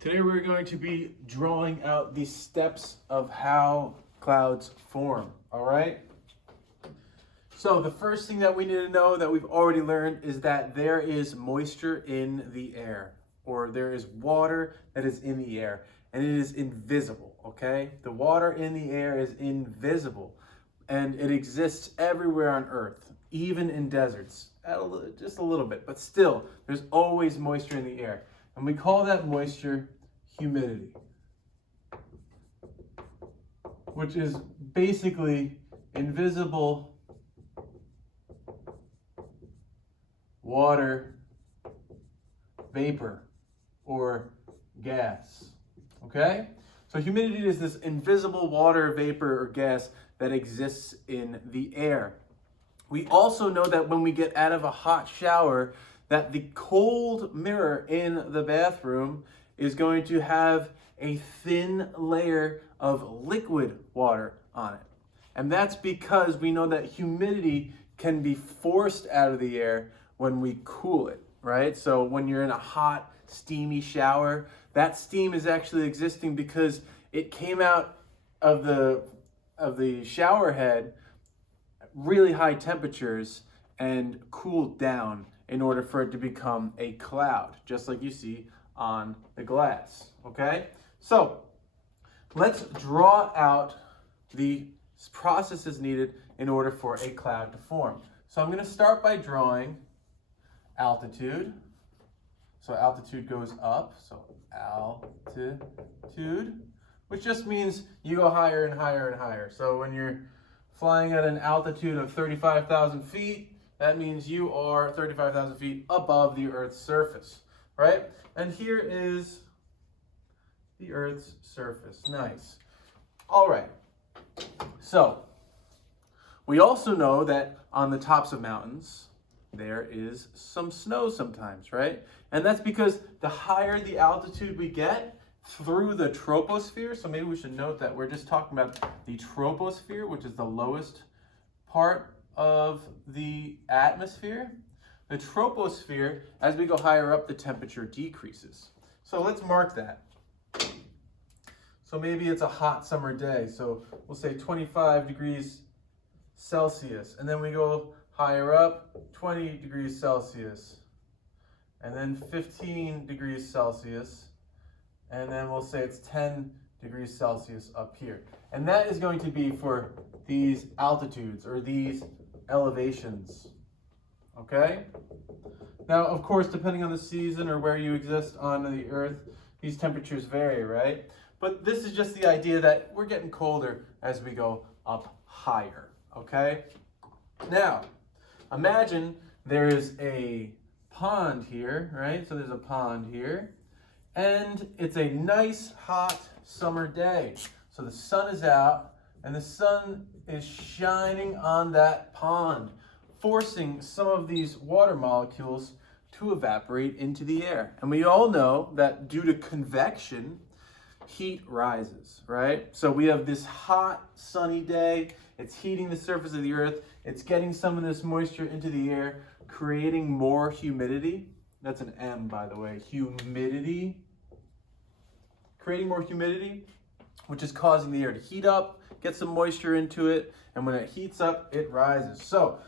Today we're going to be drawing out the steps of how clouds form, all right? So the first thing that we need to know that we've already learned is that there is moisture in the air, or there is water that is in the air, and it is invisible, okay? The water in the air is invisible, and it exists everywhere on Earth, even in deserts, just a little bit, but still, there's always moisture in the air. And we call that moisture humidity, which is basically invisible water vapor or gas. Okay? So humidity is this invisible water vapor or gas that exists in the air. We also know that when we get out of a hot shower, that the cold mirror in the bathroom is going to have a thin layer of liquid water on it. And that's because we know that humidity can be forced out of the air when we cool it, right? So when you're in a hot, steamy shower, that steam is actually existing because it came out of the shower head really high temperatures and cooled down in order for it to become a cloud, just like you see on the glass, okay? So let's draw out the processes needed in order for a cloud to form. So I'm gonna start by drawing altitude. So altitude goes up, so altitude, which just means you go higher and higher and higher. So when you're flying at an altitude of 35,000 feet, that means you are 35,000 feet above the Earth's surface, right? And here is the Earth's surface. Nice. All right. So we also know that on the tops of mountains, there is some snow sometimes, right? And that's because the higher the altitude we get through the troposphere, so maybe we should note that we're just talking about the troposphere, which is the lowest part of the atmosphere. The troposphere, as we go higher up, the temperature decreases. So let's mark that. So maybe it's a hot summer day, so we'll say 25 degrees Celsius, and then we go higher up, 20 degrees Celsius, and then 15 degrees Celsius, and then we'll say it's 10 degrees Celsius up here. And that is going to be for these altitudes or these elevations, okay? Now, of course, depending on the season or where you exist on the Earth, these temperatures vary, right? But this is just the idea that we're getting colder as we go up higher, okay? Now, imagine there is a pond here, right? So there's a pond here, and it's a nice hot summer day. So the sun is out, and the sun is shining on that pond, forcing some of these water molecules to evaporate into the air. And we all know that due to convection, heat rises, right? So we have this hot, sunny day. It's heating the surface of the Earth. It's getting some of this moisture into the air, creating more humidity. That's an M, by the way. Humidity. Creating more humidity, which is causing the air to heat up, get some moisture into it, and when it heats up, it rises. So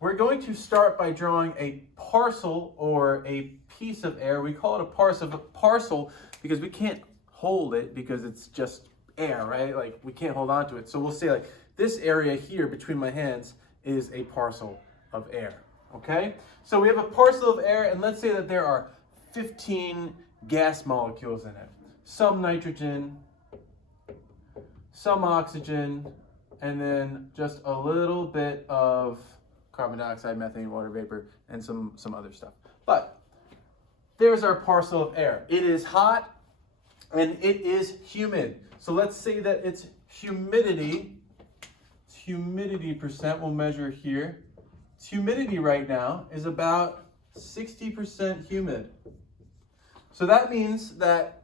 we're going to start by drawing a parcel or a piece of air. We call it a parcel because we can't hold it because it's just air, right? Like we can't hold on to it. So we'll say like this area here between my hands is a parcel of air, okay? So we have a parcel of air, and let's say that there are 15 gas molecules in it. Some nitrogen, some oxygen, and then just a little bit of carbon dioxide, methane, water vapor, and some other stuff. But there's our parcel of air. It is hot and it is humid. So let's say that its humidity, percent, we'll measure here. Its humidity right now is about 60% humid. So that means that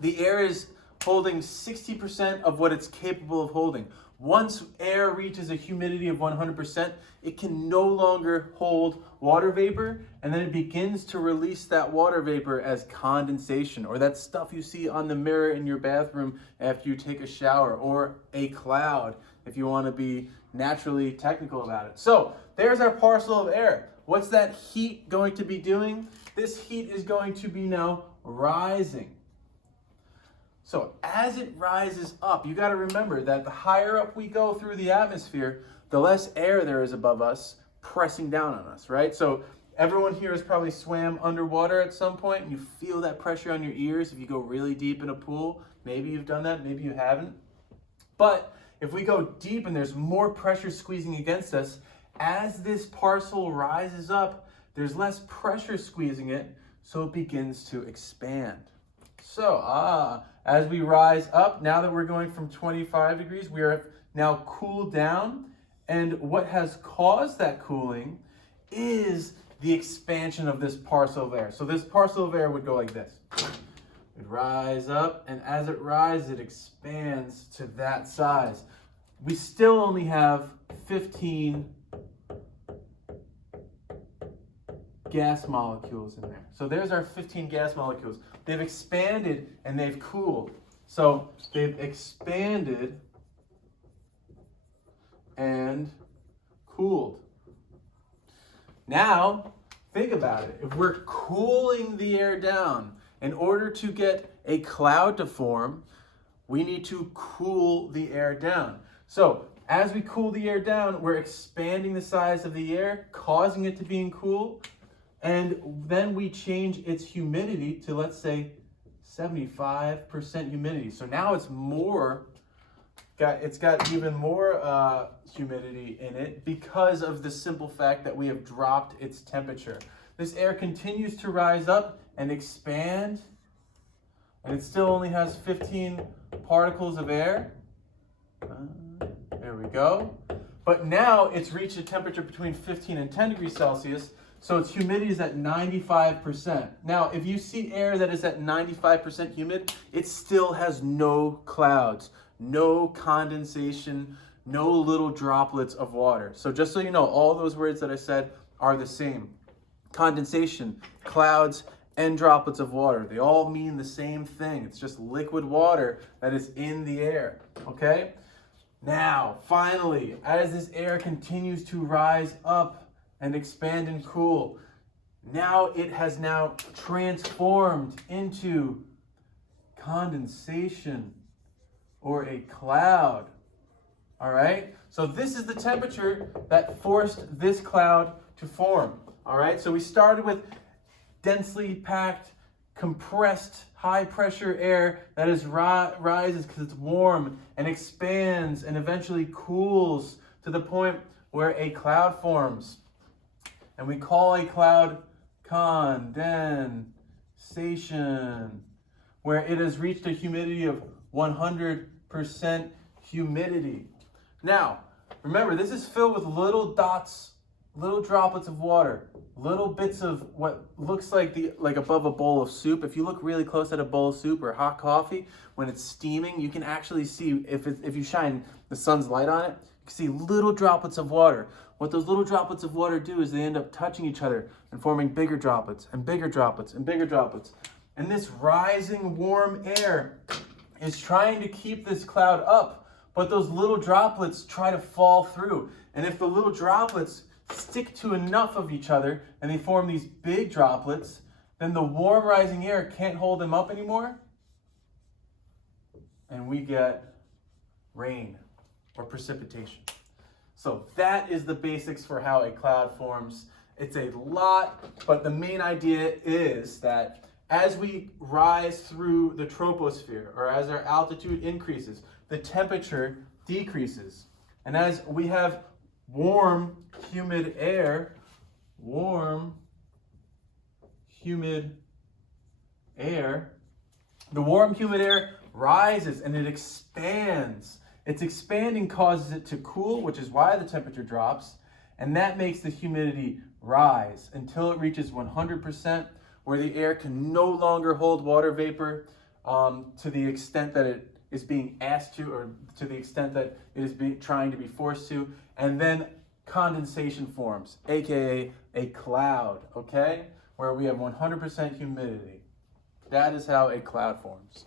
the air is holding 60% of what it's capable of holding. Once air reaches a humidity of 100%, it can no longer hold water vapor, and then it begins to release that water vapor as condensation, or that stuff you see on the mirror in your bathroom after you take a shower, or a cloud, if you want to be naturally technical about it. So there's our parcel of air. What's that heat going to be doing? This heat is going to be now rising. So as it rises up, you got to remember that the higher up we go through the atmosphere, the less air there is above us pressing down on us, right? So everyone here has probably swam underwater at some point, and you feel that pressure on your ears if you go really deep in a pool. Maybe you've done that, maybe you haven't. But if we go deep and there's more pressure squeezing against us, as this parcel rises up, there's less pressure squeezing it, so it begins to expand. So, as we rise up, now that we're going from 25 degrees, we are now cooled down. And what has caused that cooling is the expansion of this parcel of air. So this parcel of air would go like this. It rise up, and as it rises, it expands to that size. We still only have 15 gas molecules in there. So there's our 15 gas molecules. They've expanded and they've cooled. So they've expanded and cooled. Now, think about it. If we're cooling the air down, in order to get a cloud to form, we need to cool the air down. So as we cool the air down, we're expanding the size of the air, causing it to be cool. And then we change its humidity to, let's say, 75% humidity. So now it's got even more humidity in it because of the simple fact that we have dropped its temperature. This air continues to rise up and expand, and it still only has 15 particles of air. There we go. But now it's reached a temperature between 15 and 10 degrees Celsius, so its humidity is at 95%. Now, if you see air that is at 95% humid, it still has no clouds, no condensation, no little droplets of water. So just so you know, all those words that I said are the same. Condensation, clouds, and droplets of water. They all mean the same thing. It's just liquid water that is in the air, okay? Now, finally, as this air continues to rise up and expand and cool, now it has now transformed into condensation or a cloud. All right? So this is the temperature that forced this cloud to form. All right? So we started with densely packed, compressed, high pressure air that rises because it's warm and expands and eventually cools to the point where a cloud forms. And we call a cloud condensation, where it has reached a humidity of 100% humidity. Now, remember, this is filled with little dots, little droplets of water, little bits of what looks like above a bowl of soup. If you look really close at a bowl of soup or hot coffee, when it's steaming, you can actually see, if you shine the sun's light on it, you can see little droplets of water. What those little droplets of water do is they end up touching each other and forming bigger droplets and bigger droplets and bigger droplets. And this rising warm air is trying to keep this cloud up, but those little droplets try to fall through. And if the little droplets stick to enough of each other and they form these big droplets, then the warm rising air can't hold them up anymore, and we get rain or precipitation. So that is the basics for how a cloud forms. It's a lot, but the main idea is that as we rise through the troposphere, or as our altitude increases, the temperature decreases. And as we have warm, humid air, the warm, humid air rises and it expands. Its expanding causes it to cool, which is why the temperature drops, and that makes the humidity rise until it reaches 100%, where the air can no longer hold water vapor to the extent that it is being asked to, or to the extent that it is trying to be forced to, and then condensation forms, aka a cloud, okay? Where we have 100% humidity. That is how a cloud forms.